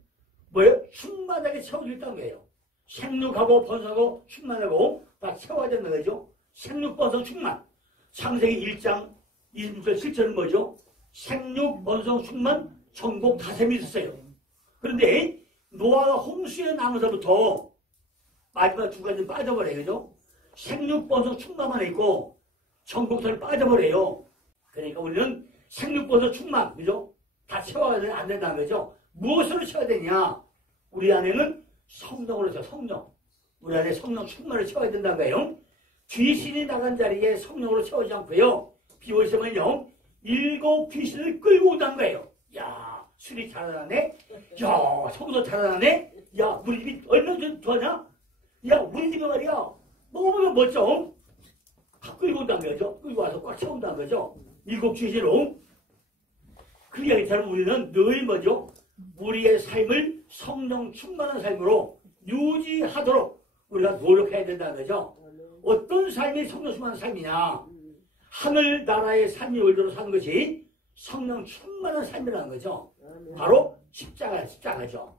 뭐예요? 충만하게 채워져 있다는 거예요. 생육하고 번성하고 충만하고 다 채워야 되는 거죠. 생육, 번성, 충만. 창세기 1장 26절 7절은 뭐죠? 생육, 번성, 충만, 천국 다셈이 있었어요. 그런데 노아가 홍수에 나면서부터 마지막 두 가지는 빠져버려요. 그죠? 생육, 번성, 충만만 있고 천국선을 빠져버려요. 그러니까 우리는 생육, 번성, 충만, 그죠? 다 채워야 안 된다는 거죠. 무엇으로 채워야 되냐? 우리 안에는 성령으로 채워, 성령. 우리 안에 성령 충만을 채워야 된다는 거예요. 귀신이 나간 자리에 성령으로 채우지 않고요. 비오시면요. 7 귀신을 끌고 온다는 거예요. 야, 술이 잘하네. 야, 청소 잘하네. 야, 우리 집이 얼마나 좋아하냐? 야, 우리 집이 말이야. 먹어보면 멋져. 끌고 온다는 거죠. 끌고 와서 꽉 채운다는 거죠. 일곱 주제로. 그 이야기처럼 우리는 늘 뭐죠? 우리의 삶을 성령 충만한 삶으로 유지하도록 우리가 노력해야 된다는 거죠. 어떤 삶이 성령 충만한 삶이냐? 하늘나라의 삶이 올대로 사는 것이 성령 충만한 삶이라는 거죠. 바로 십자가죠.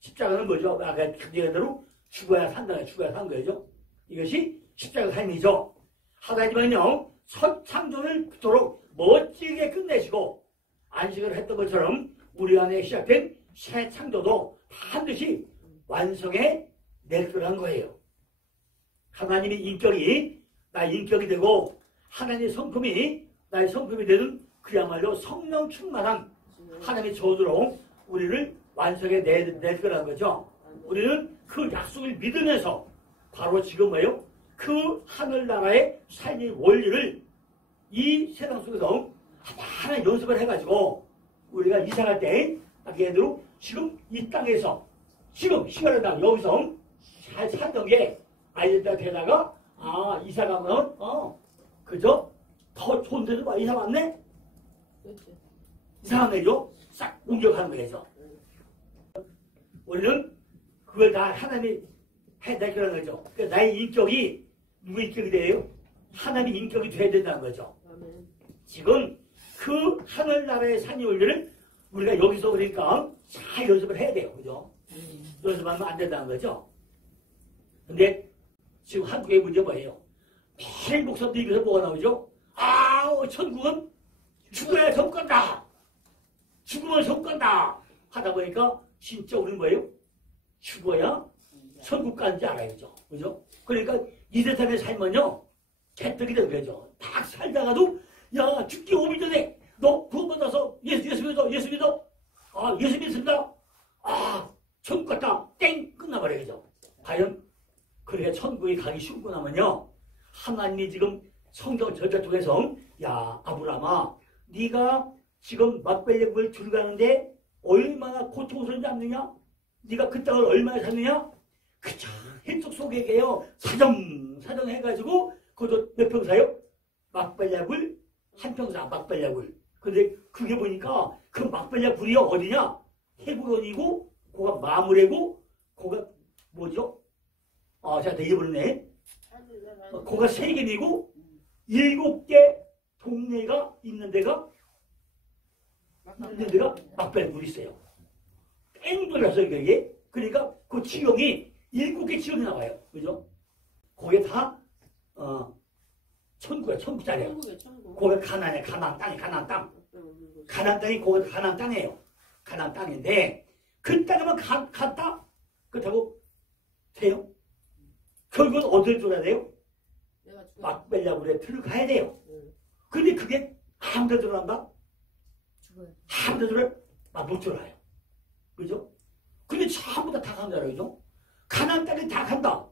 십자가는 뭐죠? 아까 얘기대로 죽어야 산다, 죽어야 사는 거죠. 이것이 십자가 삶이죠. 하나님은요, 첫 창조를 그토록 멋지게 끝내시고 안식을 했던 것처럼 우리 안에 시작된 새 창조도 반드시 완성해 낼 거란 거예요. 하나님의 인격이 나의 인격이 되고 하나님의 성품이 나의 성품이 되는 그야말로 성령 충만한 하나님의 저주로 우리를 완성해 낼 거란 거죠. 우리는 그 약속을 믿으면서 바로 지금 뭐예요? 그 하늘나라의 삶의 원리를 이 세상 속에서 하나 연습을 해가지고 우리가 이사갈 때 예대로 지금 이 땅에서 지금 시간을 당 여기서 잘 살던 게 아이들 되다가 이사 가면 그죠? 더 좋은 데로 와 이사 왔네? 이상한 데죠? 싹 공격하는 거죠. 우리는 그걸 다 하나님이 해야 그런 거죠. 그러니까 나의 인격이 누구 인격이 돼요? 하나님의 인격이 돼야 된다는 거죠. 지금 그 하늘나라의 산이 올리를 우리가 여기서 그러니까 잘 연습을 해야 돼요. 그죠? 연습하면 안 된다는 거죠. 근데 지금 한국의 문제 뭐예요? 매일 목사님들 입에서 뭐가 나오죠? 천국은 죽어야 성 간다. 죽으면 성 간다. 하다 보니까 진짜 우리는 뭐예요? 죽어야 천국 가는지 알아야죠. 그죠? 그러니까 이 세상의 삶은요, 개떡이 되는 거죠. 딱 살다가도, 야, 죽기 5분 전에, 너 구원받아서 예수 믿어. 예수 믿습니다. 천국 갔다. 땡! 끝나버려요. 그죠? 과연, 그렇게 천국에 가기 쉽고 나면요, 하나님이 지금 성경 절대 통해서, 야, 아브라함아, 네가 지금 막벨레굴 들어가는데 얼마나 고통스러운지 않느냐? 네가 그 땅을 얼마나 샀느냐? 그저 흰쪽 속에게요 사정 해가지고 그것도 몇 평 사요? 막벨레굴 한 평 사 막벨레굴. 근데 그게 보니까 그 막벨레굴이 어디냐? 헤브론이고 거가 마므레고 거가 뭐죠? 제가 잊어버렸네. 거가 3개이고 7개 동네가 있는 데가 막벨레굴이 있어요. 뺑 돌렸어요 이게. 그러니까 그 지형이 7개 지형이 나와요. 그죠? 거기에 다 천국이야. 천국자리에요. 거기 가나안이야. 가나안 땅이 가나안 땅. 가나안 땅이 거기 가나안 땅이에요. 가나안 땅인데 그 땅에만 갔다? 그렇다고 돼요? 결국은 어디를 들어야 돼요? 막벨레굴에 들어가야 돼요. 근데 그게 아무데 들어간다? 아무데 들어요? 못 들어가요. 그죠? 근데 전부 다 간다, 그죠? 가나안 땅에 다 간다.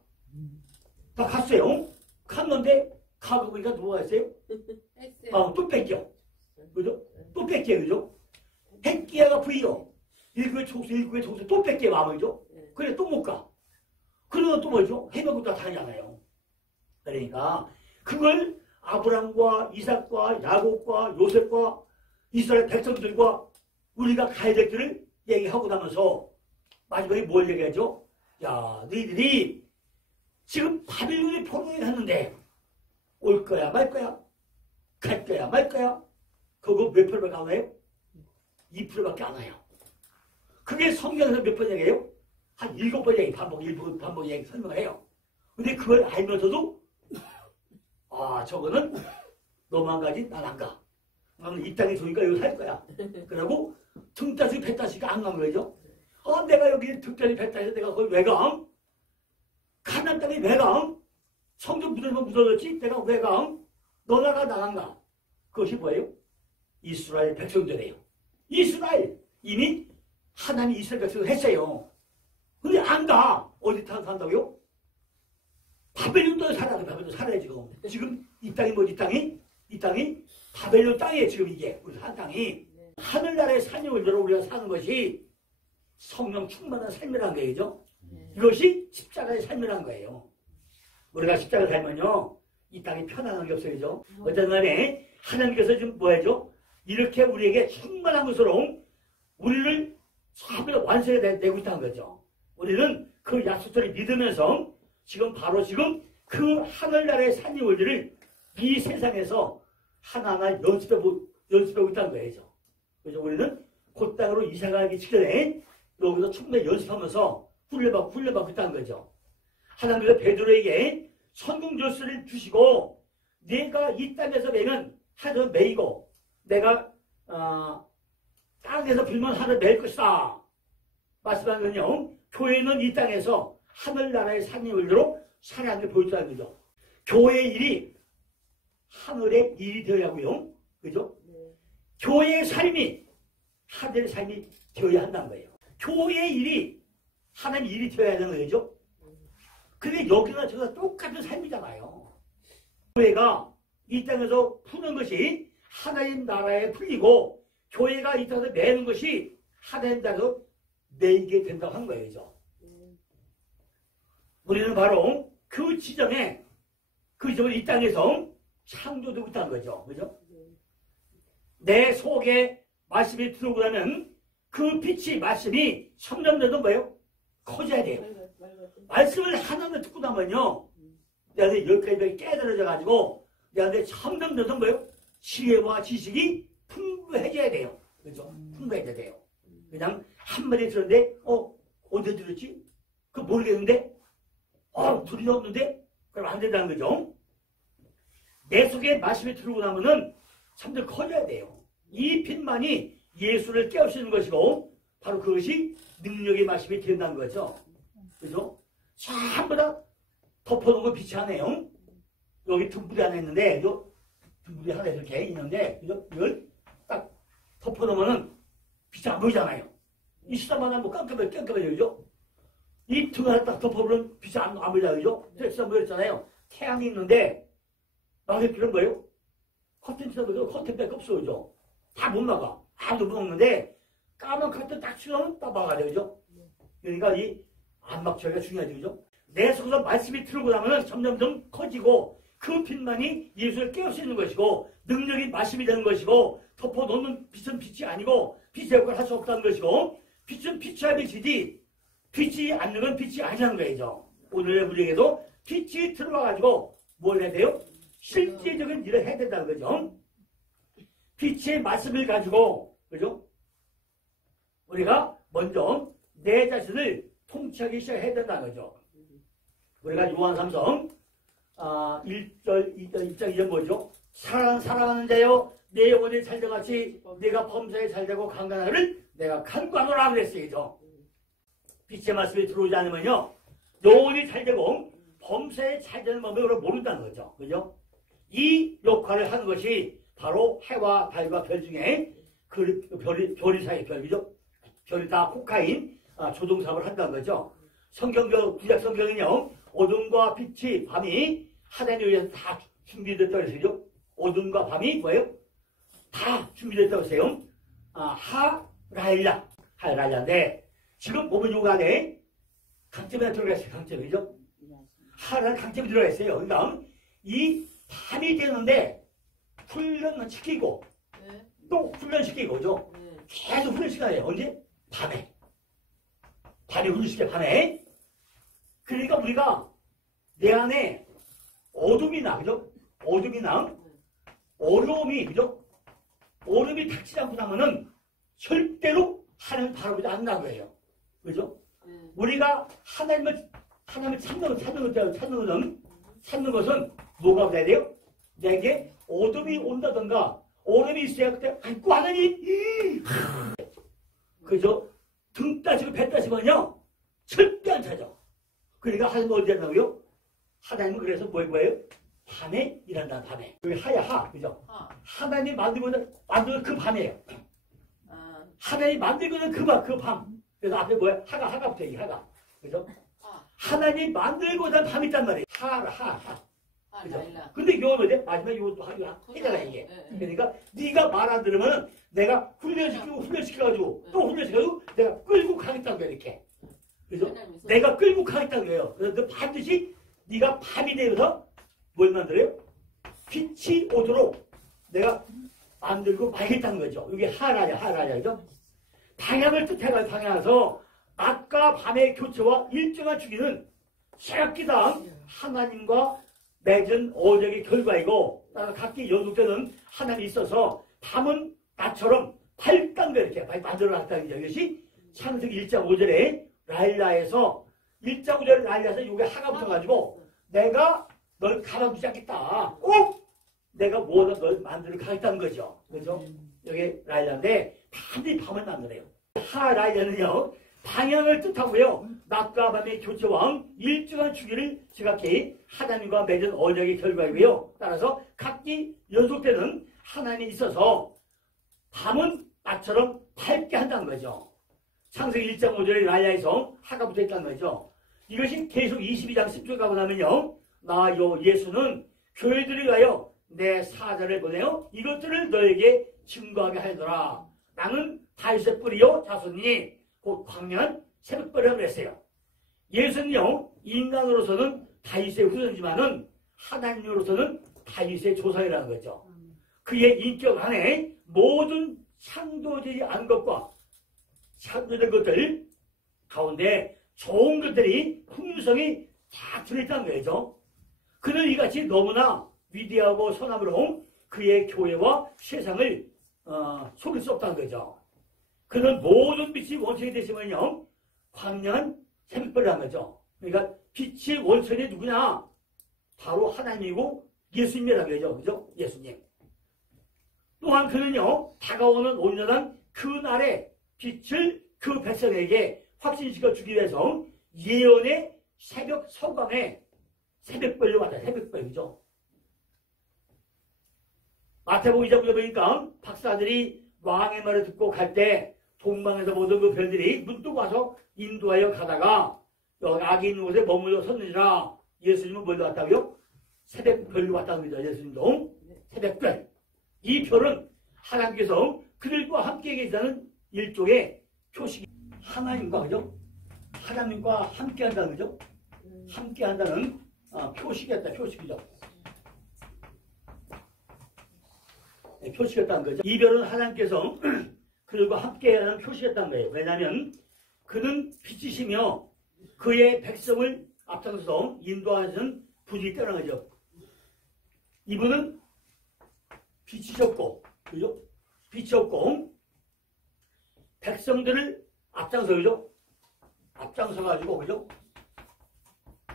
다 갔어요. 갔는데, 가고 보니까 누가 했어요? 또 뺏겨. 그죠? 또 뺏겨, 그죠? 뺏기야가 부이요. 일국의 촉수 또 뺏겨, 마음이죠? 그래, 또 못 가. 그러면 또 뭐죠? 해먹고 다 다니잖아요. 그러니까, 그걸 아브람과 이삭과 야곱과 요셉과 이스라엘 백성들과 우리가 가야 될 길을 얘기하고 나면서 마지막에 뭘 얘기하죠? 야, 너희들이 지금 바빌론에 포로에 갔는데 올 거야 말 거야? 갈 거야 말 거야? 그거 몇 프로밖에 안 와요? 2%밖에 안 와요. 그게 성경에서 몇 번 얘기해요? 한 7번 얘기, 반복 얘기 설명을 해요. 근데 그걸 알면서도 저거는 너만 가지 난 안 가. 나는 이 땅에 좋으니까 여기 살 거야. 그러고 등따시 배따시가 안 간 거죠. 내가 여기 등따시 배따시 내가 거기 왜 가? 가나안 땅에 왜 가? 성경 묻어면 묻어졌지? 내가 왜 가? 너나가 나간 가. 그것이 뭐예요? 이스라엘 백성들이에요. 이스라엘 이미 하나님 이스라엘 백성을 했어요. 근데 안 가. 어디 산다고요? 바벨론도 살아야 바벨론 살아야 지금 이 땅이 뭐지? 이 땅이 바벨론 땅이에요. 지금 이게 우리 산 땅이. 하늘나라의 삶을 우리가 사는 것이 성령 충만한 삶이라는 거죠. 이것이 십자가의 삶이라는 거예요. 우리가 십자가 살면요, 이 땅에 편안한 게 없어요. 어떤 날에 하나님께서 지금 뭐하죠? 이렇게 우리에게 충만한 것으로 우리를 전부 다 완성해 내고 있다는 거죠. 우리는 그 약속들을 믿으면서 바로 지금 그 하늘나라의 산유물들을 이 세상에서 하나하나 연습하고 있다는 거예요. 그래서 우리는 그 땅으로 이사가기 직전에 여기서 충분히 연습하면서 훈련받고 있다는 거죠. 하나님께서 베드로에게 선궁절수를 주시고 내가 이 땅에서 매면 하늘 매이고 내가 땅에서 불면 하늘 매일 것이다. 말씀하는 건요, 교회는 이 땅에서 하늘나라의 산유물로 사랑을 보여주라는 거죠. 교회의 일이 하늘의 일이 되어야 하고요. 그죠? 교회의 삶이 하늘의 삶이 되어야 한다는 거예요. 교회의 일이 하나님 일이 되어야 하는 거죠. 근데 여기나 저기나 똑같은 삶이잖아요. 교회가 이 땅에서 푸는 것이 하나님 나라에 풀리고 교회가 이 땅에서 매는 것이 하나님 나라에서 매이게 된다고 한 거예요. 우리는 바로 그 지점에 이 땅에서 창조되고 있다는 거죠. 그죠? 내 속에 말씀이 들어오고 나면 그 빛이 말씀이 점점점 뭐예요? 커져야 돼요. 말씀을 하나만 듣고 나면요, 내가 여기까지 깨달아져 가지고 내가 점점점 뭐예요? 지혜와 지식이 풍부해져야 돼요. 그죠? 풍부해져야 돼요. 그냥 한마디 들었는데 어디 들었지? 그거 모르겠는데 둘이 없는데? 그럼 안 된다는 거죠. 내 속에 말씀이 들어오고 나면은 점점 커져야 돼요. 이 빛만이 예수를 깨우치는 것이고 바로 그것이 능력의 말씀이 된다는 거죠. 그죠? 전부 다 덮어놓은 빛이 하네요. 여기 등불이 하나 있는데 등불이 하나 이렇게 있는데 이걸 딱 덮어놓으면은 빛이 안 보이잖아요. 이 시사만 하면 깜깜해요. 이 등 하나 딱 덮어보면 빛이 안 보이잖아요. 그죠? 시사 보였잖아요. 태양이 있는데 막을 필요는 뭐예요? 커튼 치다보면 커튼밖에 없어요. 그죠? 다 못 막아. 아무도 못 막는데 까만 커튼 딱 치면 딱 막아야 되죠. 그러니까 이 안막처리가 중요하죠. 그죠? 내 속에서 말씀이 들어오고 나면 점점점 커지고 그 빛만이 예수를 깨울 수 있는 것이고 능력이 말씀이 되는 것이고 덮어놓는 빛은 빛이 아니고 빛의 역할을 할 수 없다는 것이고 빛은 빛이야 빛이지 빛이 않는 건 빛이 아니라는 거죠. 오늘 우리에게도 빛이 들어와가지고 뭘 해야 돼요? 실제적인 일을 해야 된다는 거죠. 빛의 말씀을 가지고, 그죠? 우리가 먼저 내 자신을 통치하기 시작해야 된다는 거죠. 우리가 요한 3성 1절, 2절, 2절 뭐죠? 사랑하는 자여, 내 영혼이 잘되같이 내가 범사에 잘되고 강간하를 내가 간구하노라 그랬어요. 빛의 말씀이 들어오지 않으면요, 영혼이 잘되고 범사에 잘되는 법을 모른다는 거죠. 그죠? 이 역할을 하는 것이 바로 해와 달과 별 중에 별이 사이 별이죠. 별이 다 코카인 조동사업을 한다는 거죠. 구약 성경은요, 어둠과 빛이 밤이 하나님에 의해서 다 준비됐다고 했어요. 어둠과 밤이 뭐예요? 다 준비됐다고 했어요. 하라일라인데 지금 보면 요 안에 강점이 들어가 있어요. 강점이죠. 하라는 강점이 들어가 있어요. 그러니까 이 밤이 되는데 훈련시키고 또 훈련시키고 그죠? 계속 훈련시켜야 언제? 밤에. 밤에 훈련시켜 밤에. 그러니까 우리가 내 안에 어둠이나 그죠? 어둠이나 어려움이 그죠? 어려움이 닥치지 않고 나면은 절대로 하나님을 바라보지 않는다는 거예요. 그죠? 우리가 하나님을 찾는 것은 뭐가 돼야 돼요? 내게 어둠이 온다던가 어려움이 있어야 그때 아이고 하나님 그죠? 등 따시고 배 따시면요 절대 안 찾아. 그러니까 하나님 어디 한다고요? 하나님은 그래서 뭐예요? 밤에 일한다. 밤에 여기 하야 그죠? 하나님 만들고는 그 밤이에요. 하나님 만들고는 그 밤. 그래서 앞에 뭐야? 하가부터 얘기 하가. 그죠? 하나님 만들고 난 밤이 있단 말이에요. 그죠? 라일락. 근데 이거 뭐지? 마지막에 이것도 하잖아, 이게. 그러니까 네가 말 안 들으면 내가 훈련시켜가지고 또 훈련시켜가지고 내가 끌고 가겠다는 거야, 이렇게. 그죠? 내가 끌고 가겠다는 거예요. 그래서 너 반드시 네가 밤이 되면서 뭘 만들어요? 빛이 오도록 내가 만들고 말겠다는 거죠. 이게 하라냐, 그죠? 방향을 뜻해가지고 방향에서 낮과 밤의 교체와 일정한 주기는 새벽기상 하나님과 맺은 언약의 결과이고, 따라 각기 연속되는 하나님이 있어서 밤은 낮처럼 밝다는 거 이렇게 만들어놨다는 거죠. 이것이 창세기 1장 5절에 라일라에서 1장 5절에 라일라에서 이게 하가 붙어가지고 내가 널 가만두지 않겠다. 꼭 내가 뭐든 널 만들어 가겠다는 거죠. 그죠? 여기 라일라인데 반드시 밤을 만들어요. 하라일라는요 방향을 뜻하고요. 낮과 밤의 교체와 일정한 주기를 지각해 하나님과 맺은 언약의 결과이고요. 따라서 각기 연속되는 하나님이 있어서 밤은 낮처럼 밝게 한다는 거죠. 창세기 1장 5절에 라일라에서 하가 붙어있다는 거죠. 이것이 계속 22장 10절 가고 나면요. 나요 예수는 교회들이 가요. 내 사자를 보내요. 이것들을 너에게 증거하게 하더라. 나는 다윗의 뿌리요 자손이 곧 광명한 새벽벌이라고 그랬어요. 예수는요 인간으로서는 다윗의 후손이지만은 하나님으로서는 다윗의 조상이라는 거죠. 그의 인격 안에 모든 창조되지 않은 것과 창조된 것들 가운데 좋은 것들이 풍성이 다 들어있다는 거죠. 그는 이같이 너무나 위대하고 선함으로 그의 교회와 세상을 속일 수 없다는 거죠. 그는 모든 빛이 원천이 되시면요 광명한 새벽벌이라는 거죠. 그러니까 빛의 원천이 누구냐? 바로 하나님이고 예수님이라는 거죠. 그죠? 예수님. 또한 그는요 다가오는 온전한 그 날의 빛을 그 백성에게 확신시켜 주기 위해서 예언의 새벽 서광에 새벽벌로 왔다. 새벽벌이죠. 마태복음 2장에 보니까 박사들이 왕의 말을 듣고 갈 때 동방에서 모든 그 별들이 문득 와서 인도하여 가다가 여기 악이 있는 곳에 머물러 섰느니라. 예수님은 뭘로 왔다고요? 새벽별로 왔다는 거죠. 예수님도 새벽별. 이 별은 하나님께서 그들과 함께 계시다는 일종의 표식이 하나님과 그죠? 하나님과 함께 한다는 거죠? 함께 한다는 표식이었다. 표식이죠. 네, 표식이었다는 거죠. 이 별은 하나님께서 그들과 함께하는 표시였다는 거예요. 왜냐하면 그는 빛이시며 그의 백성을 앞장서서 인도하시는 분이 떠난 거죠. 이분은 빛이셨고, 그죠? 빛이었고, 백성들을 앞장서, 그죠? 앞장서가지고, 그죠?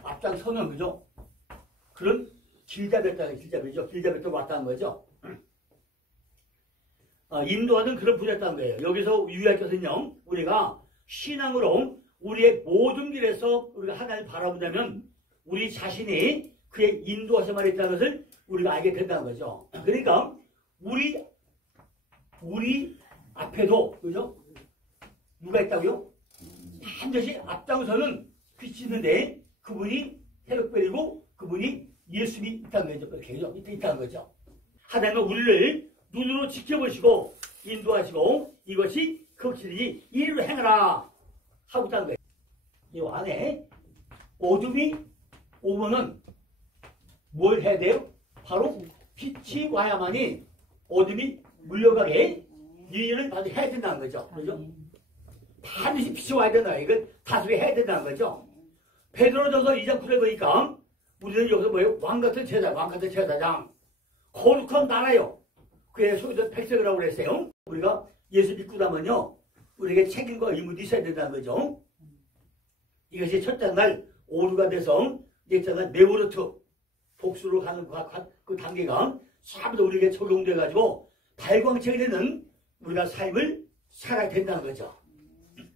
앞장서는, 그죠? 그런 길잡이였다는 길잡이죠. 길잡이도 왔다는 거죠. 인도하는 그런 분이었다는 거예요. 여기서 유의할 것은요, 우리가 신앙으로 우리의 모든 길에서 우리가 하나님을 바라보자면 우리 자신이 그의 인도하심을 있다는 것을 우리가 알게 된다는 거죠. 그러니까 우리 앞에도 그죠? 누가 있다고요? 반드시 앞장서는 빛이 있는데 그분이 새벽별이고 그분이 예수님이 있다는 거죠. 그렇게 밑에 있다는 거죠. 하나님은 우리를 눈으로 지켜보시고 인도하시고 이것이 그 길이 이리로 행하라 하고 있다는 거예요. 이 안에 어둠이 오면은 뭘 해야 돼요? 바로 빛이 와야만이 어둠이 물러가게 일을 반드시 해야 된다는 거죠. 그죠? 반드시 빛이 와야 된다. 이걸 다수게 해야 된다는 거죠. 베드로전서 2장 9절 보니까 우리는 여기서 뭐예요? 왕같은 제자, 왕같은 제사장. 거룩한 나라요. 그의 소유된 백성이라고 그랬어요. 우리가 예수 믿고 나면요. 우리에게 책임과 의무도 있어야 된다는 거죠. 이것이 첫째 날 오류가 돼서 넷째 날 메오르트 복수로 가는 그 단계가 사부도 우리에게 적용돼가지고 발광체가 되는 우리가 삶을 살아야 된다는 거죠.